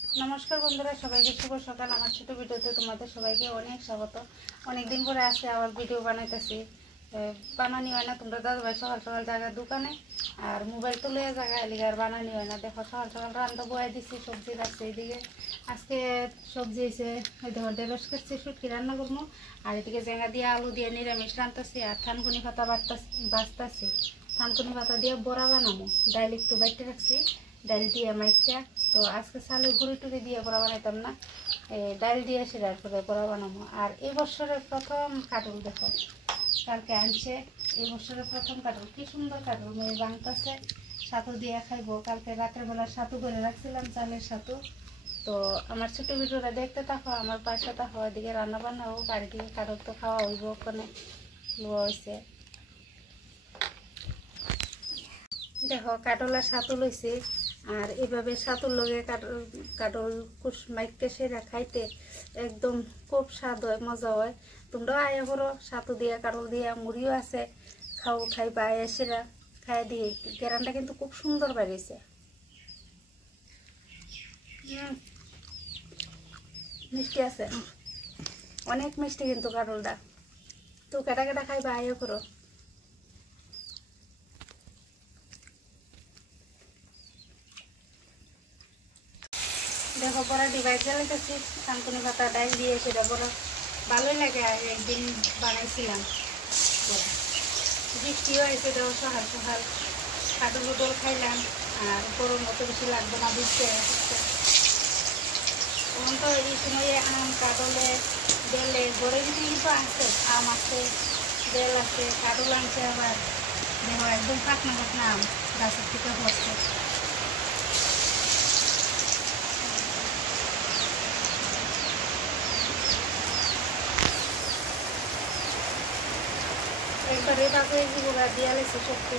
নমস্কার বন্ধুরা, সবাইকে শুভ সকাল। আমার ছোট ভিডিওতে তোমাদের সবাইকে অনেক স্বাগত। অনেক দিন পরে আসে আবার ভিডিও বানাইতেছি, বানানি হয় না। তোমরা দাদাভাই সকাল সকাল জায়গা দোকানে আর মোবাইল তো লইয়া জায়গা এলিগে আর বানানি হয় না। দেখো সকাল সকাল রান্না বয়ে দিচ্ছি, সবজি রাখছি এইদিকে। আজকে সবজি এসে দেখো ঢেঁড়স কাটছি, শুটকি রান্না করবো। আর এদিকে জেঙ্গা দিয়ে আলু দিয়ে নিরামিষ রান্তাছি আর থানকুনি পাতা বাঁচতাছি। থানকুনি পাতা দিয়ে বড়া বানাবো। ডাইল একটু বাইটে রাখছি, ডাইল দিয়ে মাইকা। তো আজকে চালের গুঁড়ি টুড়ি দিয়ে বড়া বানাইতাম না, ডাইল দিয়ে সেটার করে বড়া বানাবো। আর এই বছরের প্রথম কাটল দেখো, কালকে আনছে। এই বছরের প্রথম কাটল, কি সুন্দর কাটল মেয়ে বাংতাছে। ছাতু দিয়ে খাইবো। কালকে রাতের বেলা ছাতু করে রাখছিলাম, চালের ছাতু। তো আমার ছোট ভিডিওটা দেখতে থাকো, আমার পাশে থাকো। এদিকে রান্না বান্না হোক আর এদিকে কাটল তো খাওয়া হইব। ওখানে লোয়া হয়েছে, দেখো কাটলা ছাতু লইছি। আর এইভাবে ছাতুর লগে কাটল কুস মাইকে সেরা খাইতে একদম খুব স্বাদ হয়, মজা হয়। তোমরাও আয়া করো, ছাতু দিয়া কাটল দিয়া মুড়িও আছে, খাইবা। আয়া সেরা খাই দিয়ে গেরানটা কিন্তু খুব সুন্দর বাড়িয়েছে। মিষ্টি আছে, অনেক মিষ্টি কিন্তু কাটলটা। তো কেটা কেটা খাইবা আয়া করো। দেখো বড়া ডিভাইড জ্বালাইতেছি, থানকুনি পাতা ডাইল দিয়ে সেটা বড় ভালোই লাগে। আর একদিন বানাইছিলাম বড়া, বৃষ্টিও হয়েছে। দেখো সকাল সকাল কাটল উদল খাইলাম। আর গরম মতো বেশি লাগবে না, বুঝতে এখন তো এই সময়ে আম কাটলে বেলে গড়ে দিতে কিন্তু আছে। আম আছে, বেল আছে, কাটল আনছে আবার। দেখো একদম পাকনা পাকনা আম গাছের থেকে পড়ছে। একবারে বাকি জীবকা দিয়া লেছে সত্যি।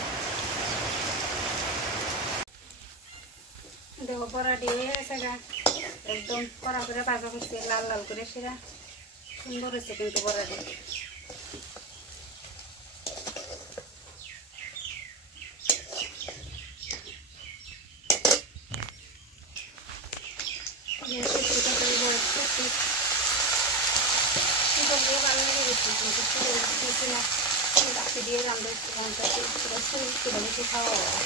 দেখো বড়া দিয়ে গেছে গা, একদম কড়া করে ভাজা করছে, লাল লাল করে। সেরা সুন্দর হয়েছে কিন্তু বড়া দিয়ে। ভালো লেগে গেছে কিন্তু রাখি দিয়ে রান্না বেশি খাওয়া হয়।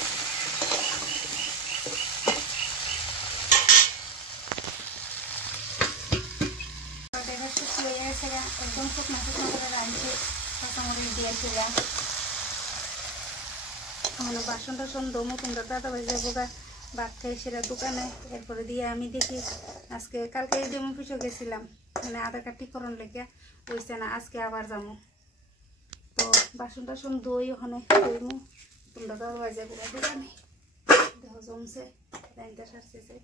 একদম শুকনো শুকনো করে রাঁধছে, কাঁচামরিচ দিয়েছিলাম। মানে বাসন টাসন দমো, তোমরা দাদাভাই যাবো গা ভাত খাই সেটা দোকানে। এরপরে দিয়ে আমি দেখি আজকে কালকে ডেমো অফিসে গেছিলাম, মানে আধার কার্ড ঠিক করার লেগে হয়েছে না। আজকে আবার যাবো। তো বাসন টাসন দই ওখানে দইমু, তোমরা দাদাভাই যাবো গা দোকানে। দেখো জমছে রাইনটা সারছে।